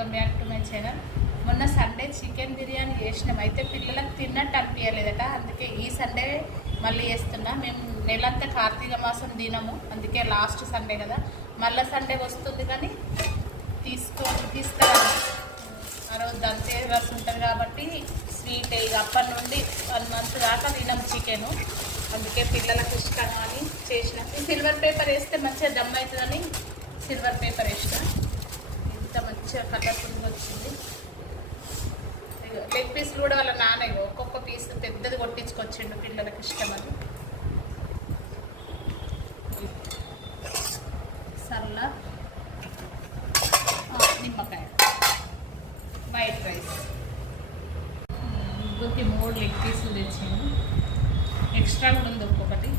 Welcome back to my channel. మొన్న Sunday chicken biryani చేసినాం, అయితే పిల్లలకు తిన్నట్టు అనిపించలేదట. అందుకే ఈ సండే మళ్ళీ చేస్తున్నా. మేము నెలంతా కార్తీక మాసం తినము, అందుకే లాస్ట్ సండే కదా. మళ్ళీ సండే వస్తుంది కానీ తీసుకురా ఆ రోజు దంతేరస్ ఉంటుంది కాబట్టి స్వీట్. ఇక అప్పటి నుండి 1 మంత్ దాకా తినము చికెను, అందుకే పిల్లలకు ఇష్టం అని చేసిన. సిల్వర్ పేపర్ వేస్తే మంచిగా దమ్ అవుతుందని సిల్వర్ పేపర్ వేసిన. ఇంత మంచిగా కలర్ఫుల్గా వచ్చింది. లెగ్ పీస్లు కూడా వాళ్ళ నాన్న ఒక్కొక్క పీస్ పెద్దది కొట్టించుకొచ్చిండు, పిల్లలకు ఇష్టం అని. సల్ల నిమ్మకాయ, వైట్ రైస్. ఇంకొక 3 లెగ్ పీసులు తెచ్చాను, ఎక్స్ట్రా కూడా ఉంది ఒక్కొక్కటి.